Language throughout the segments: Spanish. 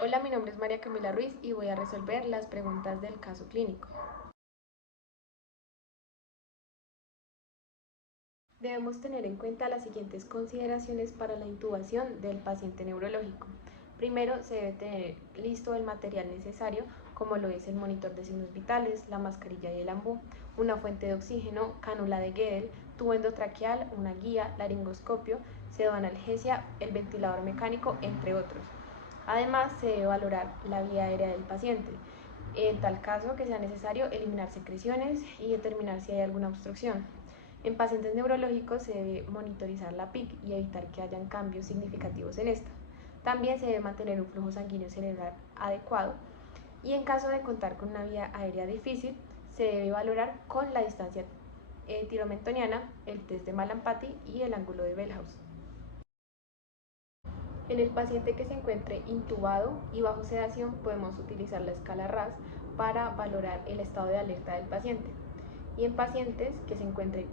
Hola, mi nombre es María Camila Ruiz y voy a resolver las preguntas del caso clínico. Debemos tener en cuenta las siguientes consideraciones para la intubación del paciente neurológico. Primero, se debe tener listo el material necesario, como lo es el monitor de signos vitales, la mascarilla y el ambú, una fuente de oxígeno, cánula de Guedel, tubo endotraqueal, una guía, laringoscopio, pseudoanalgesia, el ventilador mecánico, entre otros. Además, se debe valorar la vía aérea del paciente. En tal caso que sea necesario eliminar secreciones y determinar si hay alguna obstrucción. En pacientes neurológicos se debe monitorizar la PIC y evitar que hayan cambios significativos en esta. También se debe mantener un flujo sanguíneo cerebral adecuado y en caso de contar con una vía aérea difícil, se debe valorar con la distancia tiromentoniana, el test de Mallampati y el ángulo de Bellhaus. En el paciente que se encuentre intubado y bajo sedación podemos utilizar la escala RASS para valorar el estado de alerta del paciente. Y en pacientes que se encuentren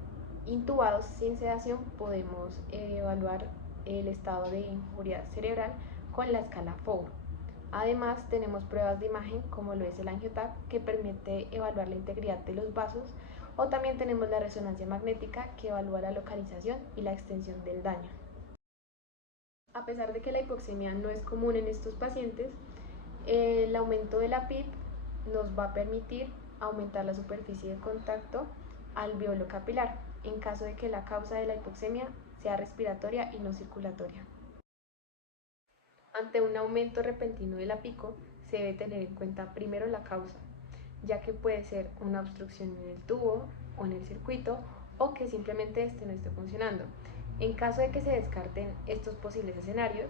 intubados sin sedación podemos evaluar el estado de injuria cerebral con la escala FOUR. Además tenemos pruebas de imagen como lo es el AngioTAC que permite evaluar la integridad de los vasos, o también tenemos la resonancia magnética que evalúa la localización y la extensión del daño. A pesar de que la hipoxemia no es común en estos pacientes, el aumento de la PIP nos va a permitir aumentar la superficie de contacto alveolo capilar en caso de que la causa de la hipoxemia sea respiratoria y no circulatoria. Ante un aumento repentino de la pico, se debe tener en cuenta primero la causa, ya que puede ser una obstrucción en el tubo o en el circuito o que simplemente este no esté funcionando. En caso de que se descarten estos posibles escenarios,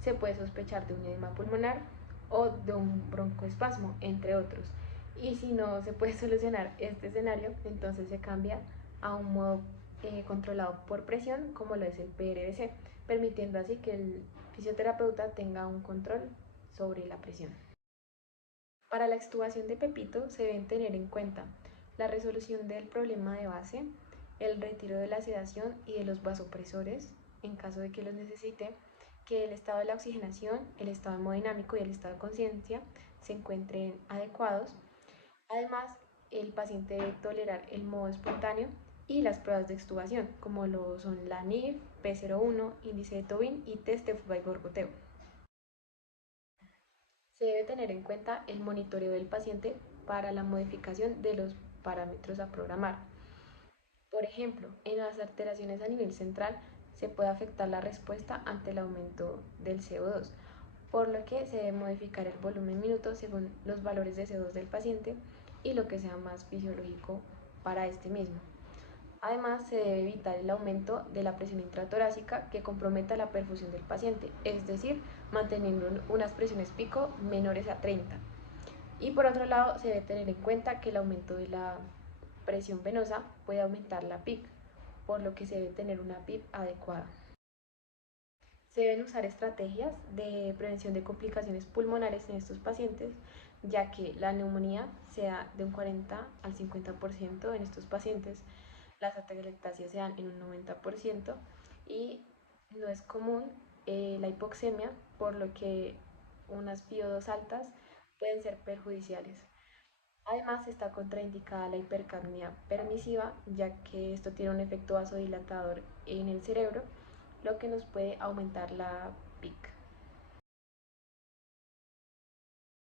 se puede sospechar de un edema pulmonar o de un broncoespasmo, entre otros. Y si no se puede solucionar este escenario, entonces se cambia a un modo controlado por presión, como lo es el PRBC, permitiendo así que el fisioterapeuta tenga un control sobre la presión. Para la extubación de Pepito se deben tener en cuenta la resolución del problema de base, el retiro de la sedación y de los vasopresores en caso de que los necesite, que el estado de la oxigenación, el estado hemodinámico y el estado de conciencia se encuentren adecuados. Además, el paciente debe tolerar el modo espontáneo y las pruebas de extubación, como lo son la NIF, P01, índice de Tobin y test de fuga y gorgoteo. Se debe tener en cuenta el monitoreo del paciente para la modificación de los parámetros a programar. Por ejemplo, en las alteraciones a nivel central se puede afectar la respuesta ante el aumento del CO2, por lo que se debe modificar el volumen minuto según los valores de CO2 del paciente y lo que sea más fisiológico para este mismo. Además, se debe evitar el aumento de la presión intratorácica que comprometa la perfusión del paciente, es decir, manteniendo unas presiones pico menores a 30. Y por otro lado, se debe tener en cuenta que el aumento de la presión venosa puede aumentar la PIC, por lo que se debe tener una PIP adecuada. Se deben usar estrategias de prevención de complicaciones pulmonares en estos pacientes, ya que la neumonía se da de un 40 al 50% en estos pacientes, las atelectasias se dan en un 90% y no es común la hipoxemia, por lo que unas PIO2 altas pueden ser perjudiciales. Además, está contraindicada la hipercapnia permisiva, ya que esto tiene un efecto vasodilatador en el cerebro, lo que nos puede aumentar la PIC.